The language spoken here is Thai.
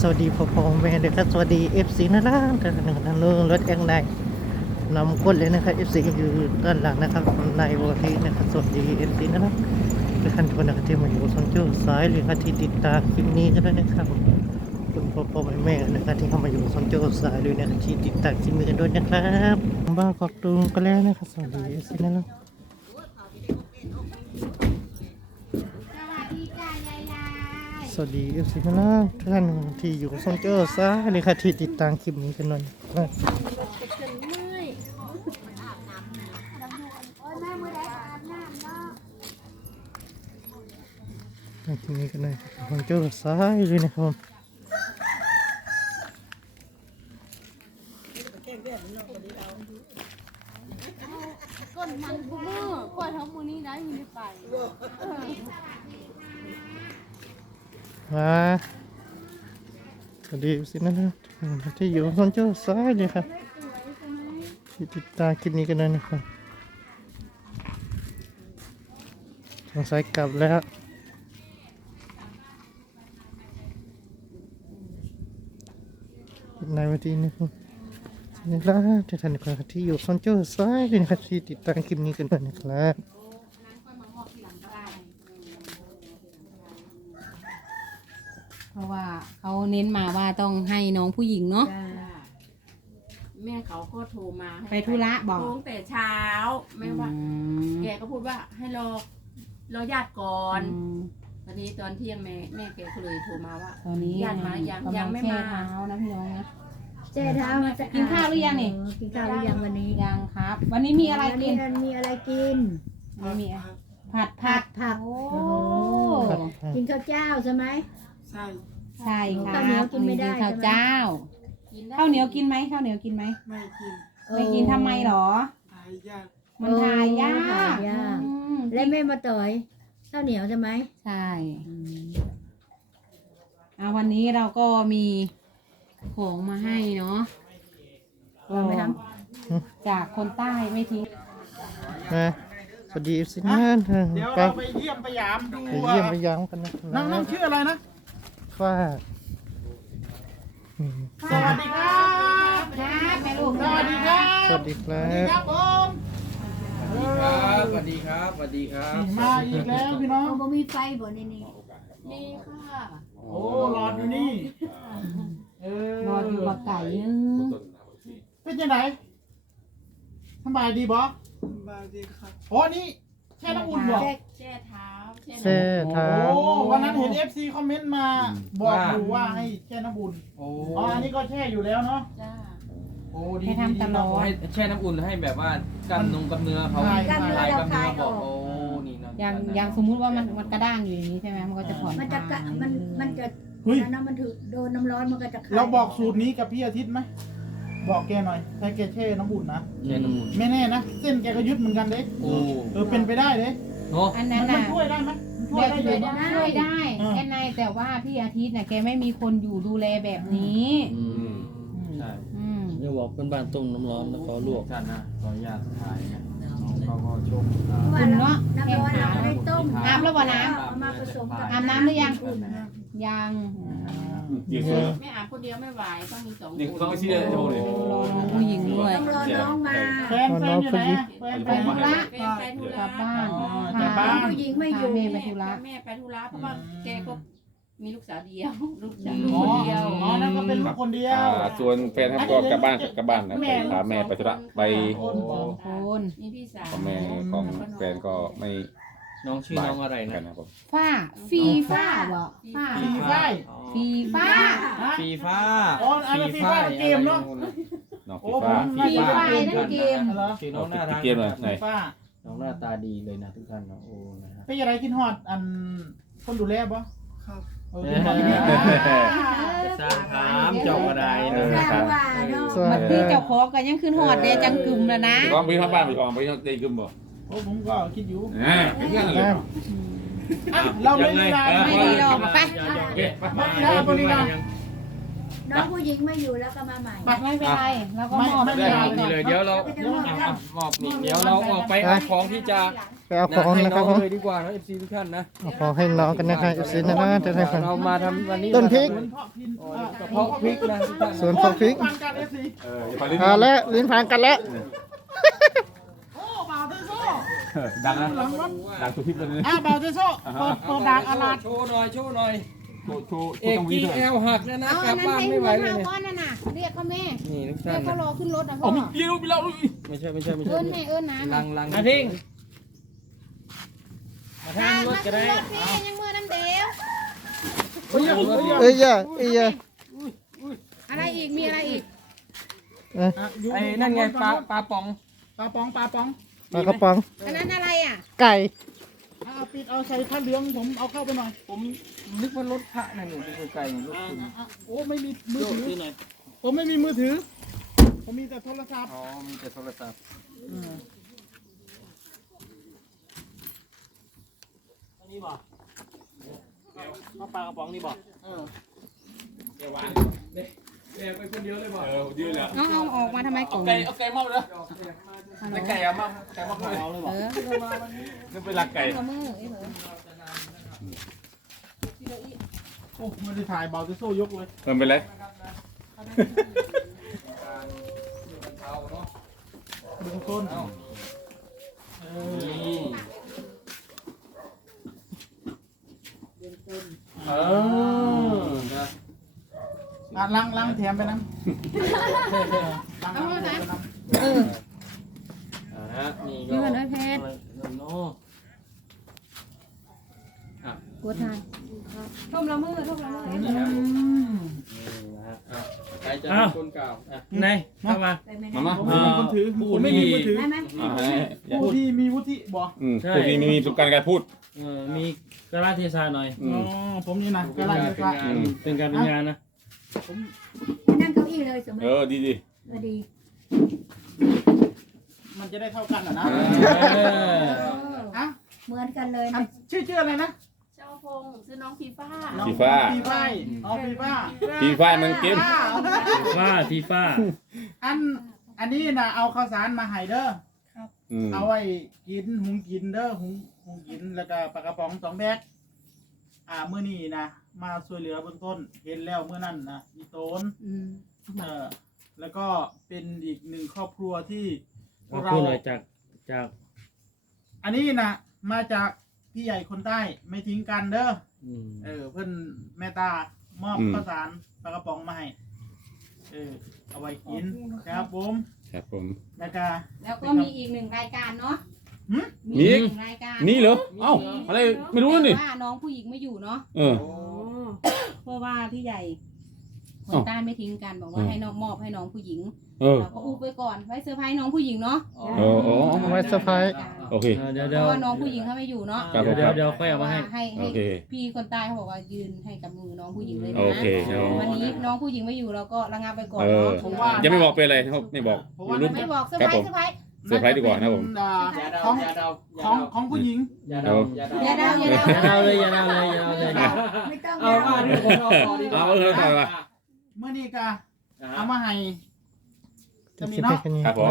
สวัสดีพ่อพ่อแม่เด็กครับสวัสดีเอฟซีนะล่ะท่านหนึ่งท่านหนึงรถยังไงนำก้นเลยนะครับเอฟซีอยู่ด้านหลังนะครับในวันนี้นะครับสวัสดีเอฟซีนะล่ะทุกท่านทุกคนนะครับที่มาอยู่ซอนเจอร์ซ้ายหรือครับที่ติดตามคลิปนี้ก็ได้นะครับคุณพ่อพ่อแม่นะครับที่เข้ามาอยู่ซอนเจอร์ซ้ายด้วยนะครับที่ติดตามคลิปนี้กันด้วยนะครับบ้านกอกตุงก็แล้วนะครับสวัสดีเอฟซีนะล่ะ วัสดีเอฟซีนะล่ะทุกท่านที่อยู่ซอนเจอร์ซ้าหรือครับที่ติดตามคลิปนี้กันหน่อยนะครับมาที่นี่กันเลยผมเจอซ้ายเลยนะครับก้นมันกูมือกล้วยทั้งมือนี้ได้มีได้ไป มาสวัสดีสินะนะที่อยู่ซอนเจอซ้ายเลยครับที่ติดตาคลิปนี้กันเลยนะครับสงสัยกลับแล้วในวันที่นี้ครับนี่ละที่ท่านผู้ชมที่อยู่ซอนเจอซ้ายเลยนะครับที่ติดตามคลิปนี้กันเลยนะครับ เพราะว่าเขาเน้นมาว่าต้องให้น้องผู้หญิงเนาะแม่เขาก็โทรมาให้ไปธุระบอก โทรตั้งแต่เช้าแม่ว่า อืมแกก็พูดว่าให้รอรอญาติก่อนอืมตอนนี้ตอนเที่ยงแม่แม่แกก็เลยโทรมาว่า ตอนนี้ญาติมายังกำยัลังงไม่แช่มาเท้านะพี่น้องนะ เจ๊เท้ามาจะกินข้าวหรือยังนี่เกินข้าวหรือยังวันนี้ยังครับ วันนี้มีอะไรกินวันนี้มีอะไรกินไม่มีผัดผัดผักโอ้โอ้โห กินข้าวเจ้าใช่ไหม ใช่ใช่ครับข้าวเหนียวกินไม่ได้ ข้าวใช่ไหมเจ้ากินได้ข้าวเหนียวกินไหมข้าวเหนียวกินไหมไม่กินไม่กินทำไมหรอ หายยากมันทายยาทายกยาก อืมและแม่มาต่อยข้าวเหนียวใช่ไหมใช่อ่าวันนี้เราก็มีของมาให้เนาะลองไหมครับจากคนใต้ไม่ทิ้ง นะสวัสดีสินะเดี๋ยวไปเราไปเยี่ยมไปยามดูไปเยี่ยมไปย้ำกันนะน้องน้องชื่ออะไรนะ ฟ้าสวัสดีครับครับแม่ลูกสวัสดีครับ สวัสดีครัสวัสดีบครับผมครับสวัสดีครับสวัสดีครับมาอีกแล้วพี่น้องบ่มีไฟบ่ในนี้นี่ค่ะโอ้หลอดอยู่นี่เออรออยู่บักไก่เป็นยังไงสบายดีบอสบายดีครับโอ้นี่แช่น้ำอุ่นบ่ แจ๊แช่เท้าแช่แช่น้ำเท้า โอ้วันนั้นเห็น FC คอมเมนต์มา บอกอยู่ว่าให้แช่น้ำอุ่นโอ้อ๋ออันนี้ก็แช่อยู่แล้วเนาะจ้าโอ้ดีให้ทำตลอด ให้แช่น้ำอุ่นให้แบบว่ากล้ามนงกับเนื้อเขาใช่กล้ามเนื้อลายเรากล้ามคลาเนื้ยออบออกกโอ้นี่นะอย่างอย่างสมมุติว่ามันมันกระด้างอยู่อย่างนี้ใช่ไหมมันก็จะผ่อนมันจะกะมันมันจะเฮ้ยน้ำมันถือโดนน้ำร้อนมันก็จะคลยเราบอกสูตรนี้กับพี่อาทิตย์ไหมบอกแกหน่อยให้แกแช่น้ำอุ่นนะแช่น้ำอุ่นไม่แน่นะเส้นแกก็ยึดเหมือนกันเด้โอ้เออเป็นไปได้เด้ เนาะอันมันั้นนมันน่ะช่วยได้ไหมมันช่แบวยบได้อยู่เนอะช่วยได้อ่า แค่ในแต่ว่าพี่อาทิตย์น่ะแกไม่มีคนอยู่ดูแลแบบนี้ อืมใช่อืมอย่าบอกเพื่อนบ้านต้มน้ำร้อนแล้วเขาลวกกันนะขออนุญาตถ่ายนะน้องเขาก็ชมเพราะว่าเราน้ำร้อนเราไม่ได้ต้มอาบแล้วบ่น้เอามาผสมกับอาบน้ำหรือยังอุ่นนะำยังเดี๋ยวแม่อาบคนเดียวไม่ไหวต้องมีสองเด็กเขาเชื่อโชว์เลยรอน้องผู้หญิงด้วยต้องรอน้องมาแฟนแฟนอยู่ไหนอะแฟนแฟนธุระเป็นไปธุกลัระบบ้านอ๋อพากลับบ้านผู้หญิงไม่อยู่พาแม่ไปธุระแม่ไปธุระเพราะว่าแกก็มีลูกสาวเดียวลูกสาวอ๋อคนเดียวอ๋อนั่นก็เป็นลูกคนเดียวอ่าส่วนแฟนครับก็กลับบ้านกลับบ้านนะไปพาแม่ไปธุระไปคนสองคนมีพี่สาวพ่อแม่ของแฟนก็ไม่ น้องชื่อน้องอะไรกันะนนะครับผมฝ้าฟีฟ้าบ่ฝ้าฟีไฟฟีฟ้า ฮะ ฟีฟ้าอ๋ออันนั้นฟีฟ่าเกมเนอะ น้องโอ้ฟีผมฟ้าน่าฟีจะฟ้านั่นเกม เหรอชื่อน้องน่ารักเกมเลยไหนฟีฟ่าน้องหน้าตาดีเลยนะทุกท่านเนาะโอ้นะฮะ เป็นอะไรกินฮอดอันคนดูแลบ่ครับ เออกินฮอดจะสร้างถามเจ้าอะไรเอนะอสร้างว่าเนาะสวัมัสนดีที่เจ้าของก็ยังขึ้นหอดเดจังกึมแล้วนะกองไปทำบ้านไปกองไปตีกึมบ่ โอ้ผมก็คิดอยู่แหมเป็นยังไงเลย อะเราไม่ลีลาไม่ดีหรอกไป ไม่ลีลาบริลาน้องผู้หญิงไม่อยู่แล้วก็มาใหม่ไม่เป็นไรเราก็มอบไม่ได้ได้นี่เลยเดี๋ยวเราก็จะมอบอะให้อะมอบนี่เดี๋ยวเราออกไปเอาของที่จะไปเอาของให้นะคน้รัอบงผมเลยดีกว่านะ FC ทุกท่านนะเอาของให้น้องกันนะครับ FC นะนะจะได้ครับเรามาทำวันนี้ต้นพริกกระเพาะพริกนะทุกท่านสวนผักพริกฟังกันเอฟซีเอออย่าไปลิ้นเอาแล้วลิ้นพันกันแล้ว โอ้บ่าวเทโซ่ ดังนะหลังรถดังสุดทิพย์เลยนะอะบ่าวเทโซ่เปิดเปิดดังอาลาดโชว์หน่อยโชว์หน่อยโชว์โชว์เอกต้องวีจีด้วยเอลหักแล้วนะเอากลัอับนนั้นบ้านให้ไม่หัไหววเลยเท้าเนี่ยก้อนนั่นน่ะเรียกเขาแม่นี่ทุกเรีท่ายนกเขานะรอขึ้นรถนะพ่อ๋ออมีเยี่ยวมีเหล้าด้วยไม่ใช่ไม่ใช่ไม่ใช่เอิ้นให้เอิ้นน้ำลังลังอาทิงมาทางรถก็ได้พี่ยังมือน้ำเดียวเอ้ยอย่าเอ้ยอย่าอะไรอีกมีอะไรอีกไอ้นั่นไงปลาปลาป๋องปลาปองปลาปอง ปลากระป๋อง อันนั้นอะไรอะ ไก่ เอาปิดเอาใส่ผ้าเหลืองผมเอาเข้าไปหน่อย ผมนึกว่ารถพระนั่นอยู่ที่ไกลๆรถคุณอะโอ้ไม่มีมือถือผมไม่มีมือถือ ผมมีแต่โทรศัพท์อ๋อมีแต่โทรศัพท์นี่บ่มาปลากระป๋องนี่บ่เออเดี๋ยว ไปคนเดียวเลยบอกเออยืดแล้วเอาเอาออกมาทำไมกล่องไก่เอาไก่มาเลยไม่ไก่เอามาไก่มาเลยเอาเลยบ่เออนึกเป็นหลักไก่เอามือเอ้ยเหรอโอ้ไม่ได้ถ่ายบ่าวเทโซ่ยกเลยเออเป็นไรเอาเนาะเบื้องต้นนี่เออนะ อะล้างล้างแถมไปน้ำล้างเอามาแถไหนมไปน้เอออ่าฮะนี่ก็นี่มันเอ้ยเพชร โน่กดทานท่มละมือท่มละมือเอ้ยำเหรออืมนี่นะฮะอะใครจะเป็นคนกล่าวอะไหนเข้ามา มามาผมไม่มีคนถือผมไม่มีมือถือได้ไหมอ่าให้ผู้ที่มีวุฒิบอกอืมพวกนี้ไม่มีประสบการณ์การพูด เออมีกระลาเทศาหน่อย อือ๋อม ผมนี่นะก็ไล่ไปว่าอืมเป็นการเป็นงานนะ นั่งเก้าอี้เลยสมมติเออดีดีก็ดีมันจะได้เท่ากันอะนะเอออะเหมือนกันเลยอันนะชื่อชื่ออะไรนะเจ้าพงซื้อน้องฟีฟ้าน้องฟีฟ้าฟีฟ้าอ๋อฟีฟ้าฟีฟ้ามันเกมอ้าวฟ้าทีฟ้า อันอันนี้นะเอาข้าวสารมาให้เด้ออืมเอาไว้กินหุงกินเด้อหุงหุงกินแล้วก็ปลากระป๋องสองแบกอ่ามื้อนี้นะ มาช่วยเหลือเบื้องต้นเห็นแล้วเมื่อนั้นนะมีโตนอืมเออแล้วก็เป็นอีกหนึ่งครอบครัวที่พวเรากเรา พูดหน่อยจากจากอันนี้นะมาจากพี่ใหญ่คนใต้ไม่ทิ้งกันเด้ออืมเออ เพื่อนแม่ตามอบข้าวสารปลากระป๋องมาให้เออเอาไว้กินครับผมครับผม แล้วก็ แล้วก็มีอีกหนึ่งรายการเนาะหึ มีอีกหนึ่งรายการนี่เหรอเอ้าอะไรไม่รู้นี่ แต่ว่าน้องผู้หญิงไม่อยู่เนาะ เออเพ ราะว่าพี่ใหญ่คนอ้าวใต้ไม่ทิ้งกันบอกว่าอืมให้น้องมอบให้น้องผู้หญิงเออ เราก็อุบไว้ก่อนไว้เซอร์ไพรส์น้องผู้หญิงเนาะเอออ๋อเอาไว้เซอร์ไพรส์ โอเคเออเดี๋ยวเพเดี๋ยวราะว่าน้องผู้หญิงเขาไม่อยู่เนาะครับผม เดี๋ยวเดี๋ยวค่อยเอามาให้ ให้ให้โอเค พี่คนใต้เขาบอกว่ายืนให้กับมือน้องผู้หญิงเลยนะโอเคครับวันนี้น้องผู้หญิงไม่อยู่เราก็ระงับไปก่อนเออเนาะผมว่ายังไม่บอกเป็นอะไรเขาไม่บอกเพราะว่ารุ่นไม่บอกเซอร์ครัไพบรผม ส์เซอร์ไพรส์ เซอร์ไพรส์ดีกว่านะครับผมอ่าอย่าเดาของอย่าเดาอย่าของเดาของผู้หญิง อย่าเดาอย่าเดาอย่าเดาอย่าอย่าเดาเอาเลยอย่าเอาเลยอย่าเอาเลย ไม่ต้องเอาว่าที่ผมเอาต่อดีกว่าเอาเออต่อมาเมื่อนี้ก็อ่า เอามาให้จะมีเนาะ ครับผม